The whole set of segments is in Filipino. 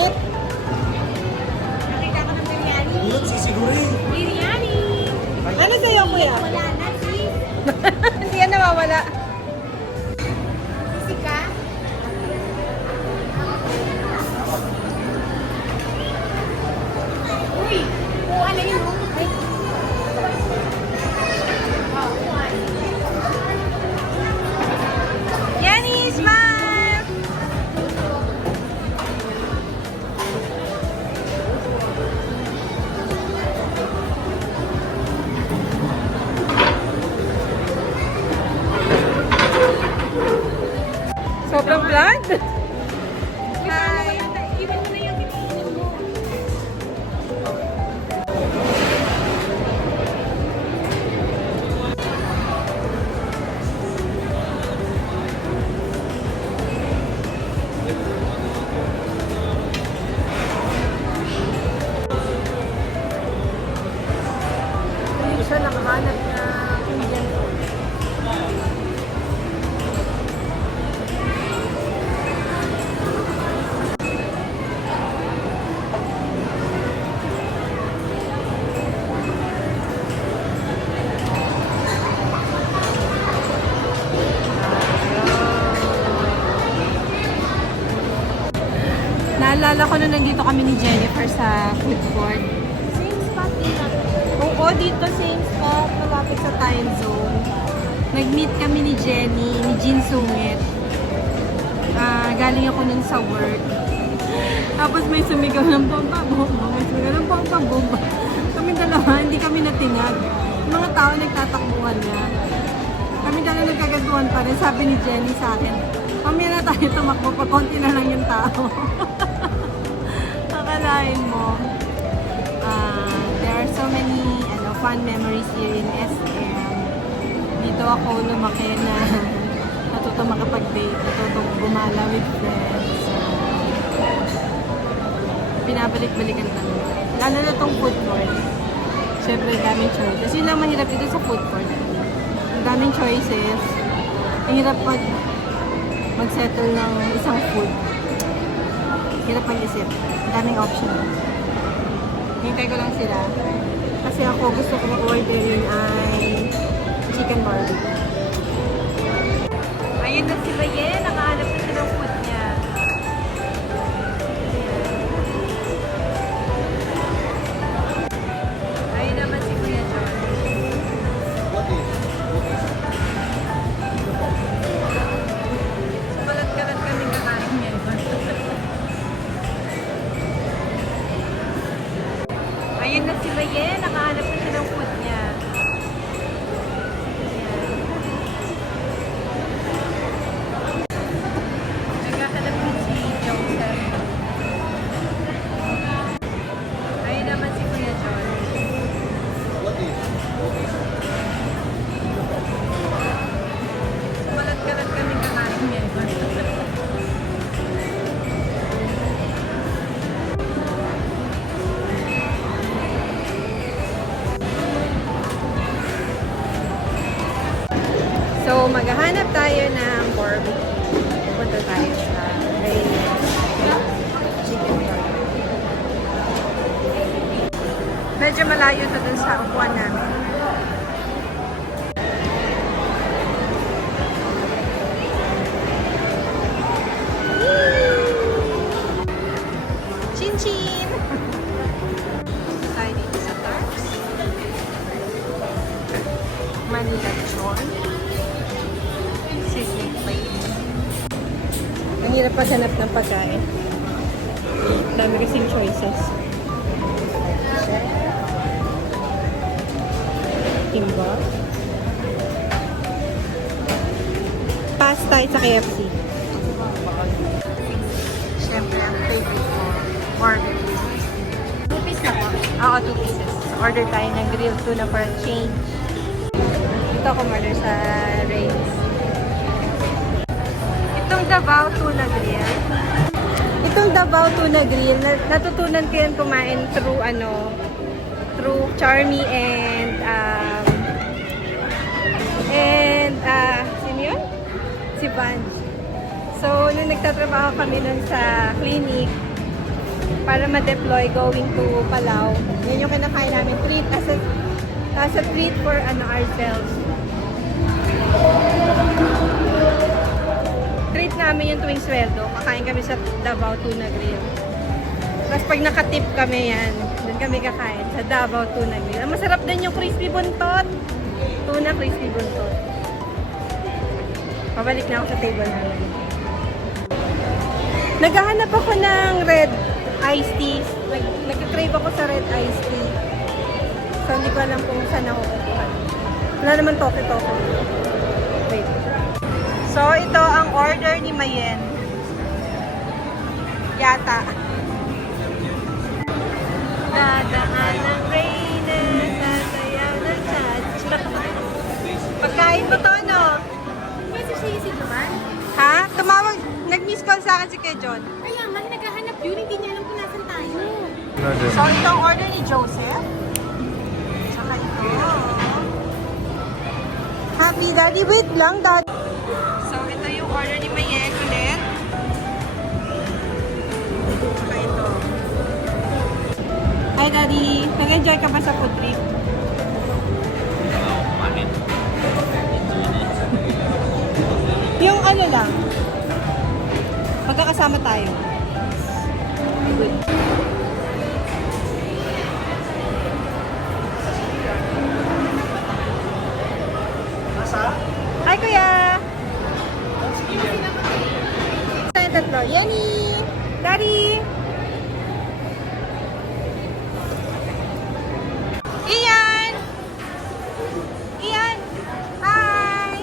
sungit. Nakita ko ng biryani. Yun, sisiguri. Biryani! Ano sa'yo, kuya? Wala na, sis. Hindi yan nawawala. Sisi ka? Uy! Kuha na yun, oh. Ay. Yanni, smile! Sobrang bland. Hi! Iwan mo na yung tinitin mo. Hindi siya nakahanap na Indian food. Naalala ko nung nandito kami ni Jennifer sa food court. Same spot din natin. Oo, dito same spot, malapit sa time zone. Nag-meet kami ni Jenny, ni Jean Sungit. Galing ako nun sa work. Tapos may sumigaw ng bomba-bomba, may sumigaw ng bomba-bomba. Kami dalawa, hindi kami natinag. Yung mga tao nagtatakbuhan na. Kami dalawa nagkagantuhan pa rin. Sabi ni Jenny sa akin, mamaya na tayo tumakbo, pag konti na lang yung tao. Akalain mo. There are so many fun memories here in SM. Dito ako lumaki na natuto makapag-date, natuto gumala with friends. Binabalik-balikan kami. Lalo na tong food court. Siyempre, daming choices. Yun lang mahirap dito sa food court. Ang daming choices. Ang hirap mag-settle ng isang food. Hirap mag-isip. Ang daming options. Hintay ko lang sila. Kasi ako gusto kong orderin ay chicken barbecue. Ayun na si Baye. Nakahanap na siya ng food niya. Ayun naman si Kuya John. Sumalat-kalat kami kakain niya. Ayun na si Baye. Nakahanap na siya ng food niya. Naghahanap din si Joseph. Ayun naman si Kuya John. Sumalat-kalat kami kakain niya. So, maghahanap tayo ng barbecue. Punta tayo sa Reyes Chicken Barbecue. Medyo malayo to dun sa upuan namin. Chin-chin! Tayo dito sa Tarps. Manila Chon. Sizzling plate. Ang hirap paghanap ng pagkain. Dami kasing choices. Timba. Pasta sa KFC. Siyempre, ang favorite ko, barbecue. 2 piece na po. Oo, 2 pieces. Order tayo ng grilled tuna for a change. Dito ako order sa Reyes. Itong Davao Tuna Grill. Itong Davao Tuna Grill, natutunan ko yan kumain through through Charmy and sino yun? Si Vanj. So, nung nagtatrabaho kami nun sa clinic, para ma-deploy going to Palau. Yun yung kinakain namin. Treat as a treat for ourselves. Treat namin yung tuwing sweldo. Kakain kami sa Davao Tuna Grill. Tapos pag nakatip kami yan, doon kami kakain sa Davao Tuna Grill. Ang masarap din yung crispy buntot. Tuna crispy buntot. Pabalik na ako sa table namin. Naghahanap ako ng red iced tea. Nag-crave ako sa red iced tea. So, hindi ko alam kung saan ako kukuha. Wala naman toke-toke. Wait. So, ito ang order ni Mayen. Yata. Dadaan ng Reynes, sasayaw ng cha-cha. Pagkain mo to, no? Kasi siya si Johan. Ha? Tumawag, nag-miss call sa akin si Kuya John. Kaya nga, naghahanap yun. Hindi niya alam kung nasan tayo. So, ito ang order ni Joseph. Tsaka ito. Happy Daddy, wait lang, Daddy. So, ito yung order ni Mayen ulit. Tsaka ito. Hi, Daddy. Nag-enjoy ka ba sa food trip? Yung ano lang, magkakasama tayo. Good. Hi, Kuya! Sa yung tatlo. Yenny! Daddy! Ian! Ian! Hi!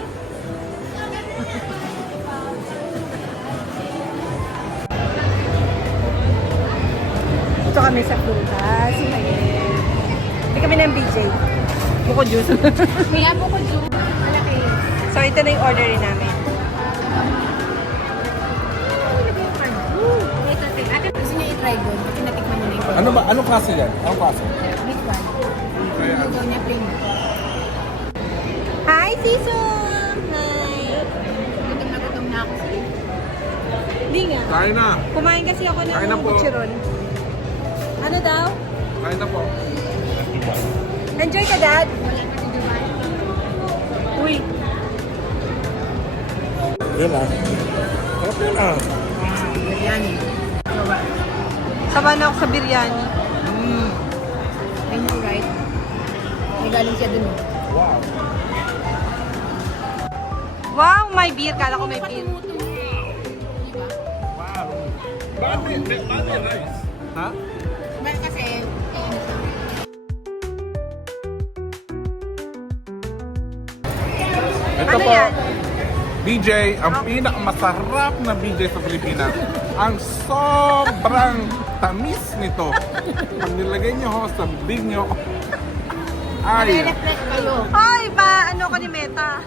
Ito kami sa prutas. Ayan. Hindi kami ng BJ. Buko juice. Kaya po ko Joe. Malaki. So, ito na yung order namin. Wait, ate, gusto niya i-try doon. Kasi natikman niya na yung Ano ba? Anong klase yan? Anong klase? big one. Yung daw niya plain. Hi, Sisu! Hi! Gutom na ako sa Hindi nga. Kain na. Kumain kasi ako Kain na ng po. buchiron. Ano daw? Kain na po. Enjoy ka, Dad? Wala pa si Johan. Uy, Yun ah. Sarap yun ah. Biryani. sabahan na ako sa biryani. I know, right? May galing siya dun. Wow. Wow, may beer. Kala ko may beer. Diba? Wow. Bakit may rice? Ha? Well, kasi, ano siya. Ito Ano po. yan? BJ, ang pinakamasarap na BJ sa Pilipinas. Ang sobrang tamis nito. Pag nilagay nyo ho sa bibig nyo, ay, Nare-refresh kayo. Ay, ba? Ano ko ni Meta?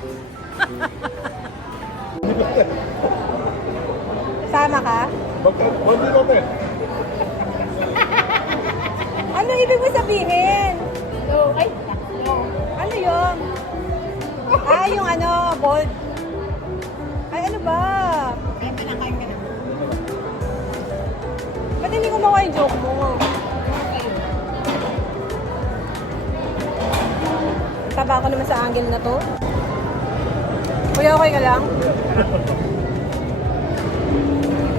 Sama ka? bakit? Hindi natin. Ano ibig mo sabihin? So, ay, taklo. Ano yun? Ah, yung ano, bold. Ay, ano ba? Kaya ka na, kain ka na. Ba't hindi ko makuha yung joke mo? Taba ako naman sa angle na to. Kuya, okay ka lang?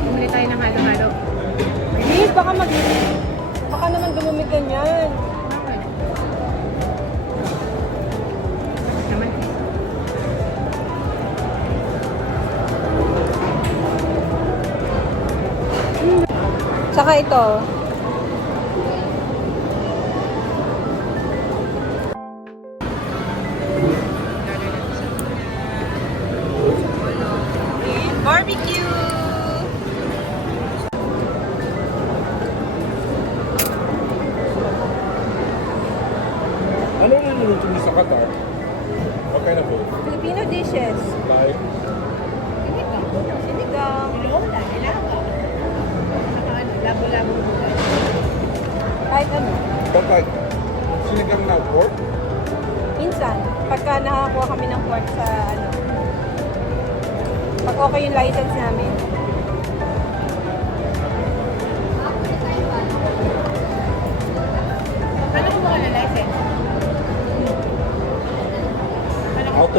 Bumili tayo ng halo-halo. Please, baka naman dumumi ganyan. Bakit? Bakit naman? Saka ito. Barbecue! Ano yung niluto niyo sa Qatar? What kind of food? Filipino dishes. Like, Sinigang. Lola, ilaga. Saka ano, labo-labo buhay. Kahit ano. but like, sinigang na pork? Minsan, pagka nakakuha kami ng pork sa ano, pag okay yung license namin.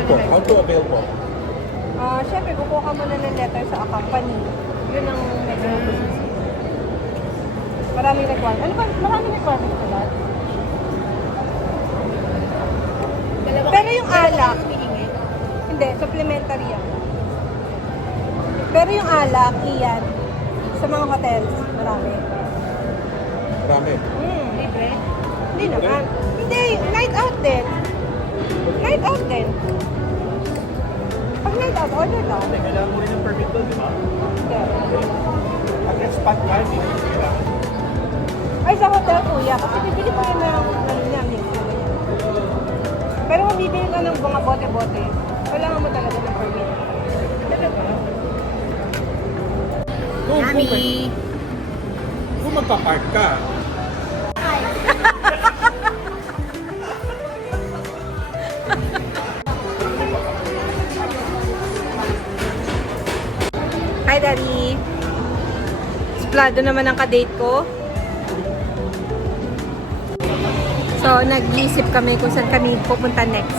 po? How to avail po? Siyempre, kukuha ka muna ng letter sa company. Yun ang medyo busy. Maraming requirements. Ano ba? Maraming requirements na lahat? Pero yung alak, hindi, supplementary yan. Pero yung alak, iyan, sa mga hotels, marami. Marami. Libre? Hindi naman. Hindi, night out din. Night out din. Pag night out, order lang. Kailangan mo rin ng permit doon, di ba? Hindi. Pag expat ka, hindi mo kailangan. Ay, sa hotel kuya, kasi bibili pa rin ng ano niya, mix na ganyan. Pero kung bibili ka ng mga bote-bote, kailangan mo talaga ng permit. Kung magpa-park ka, Hi, Daddy! Splado naman ang kadate ko. So, nag-iisip kami kung saan kami pupunta next.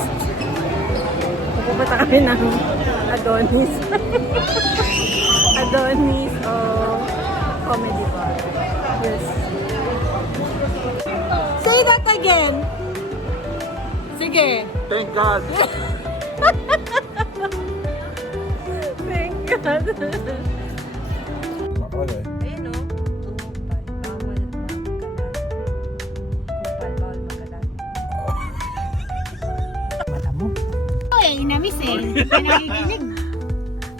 Pupunta kami ng Adonis. Adonis o Comedy Bar. Yes. Say that again! Sige. thank God. Thank God. Okay. Ayun o. Bawal magkalat. Eh, inamis eh. Hindi nakikinig.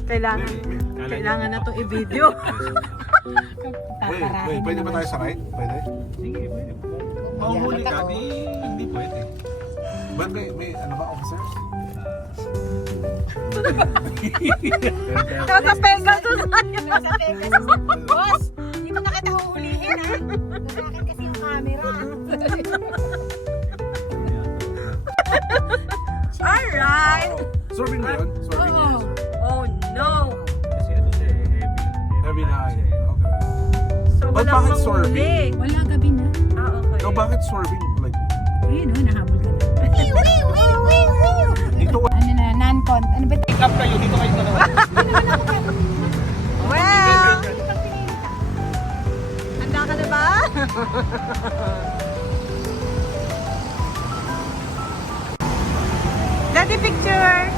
Kailangan na itong i-video. Wait, pwede ba tayo sa right? Pwede? Sige, pwede. Mahuli ka, hindi pwede. But may ano ba, officers? Nasa Pegas to tayo. Sa Vegas. Boss, hindi mo na kita huhulihin ha. Nakakit kasi yung camera. Alright. Serving ba yun? Serving Oo. Oh no. Kasi ano siya eh, Heavy na. Okay. So Ba't walang bakit manghuli. Wala gabi na. Ah, okay. No, bakit serving? Like, Ayun o, nahabol ka na. dito Ano na, non-con. Ano ba? Pick up kayo, dito kayo sa naman. Well, handa ka na ba? Daddy picture.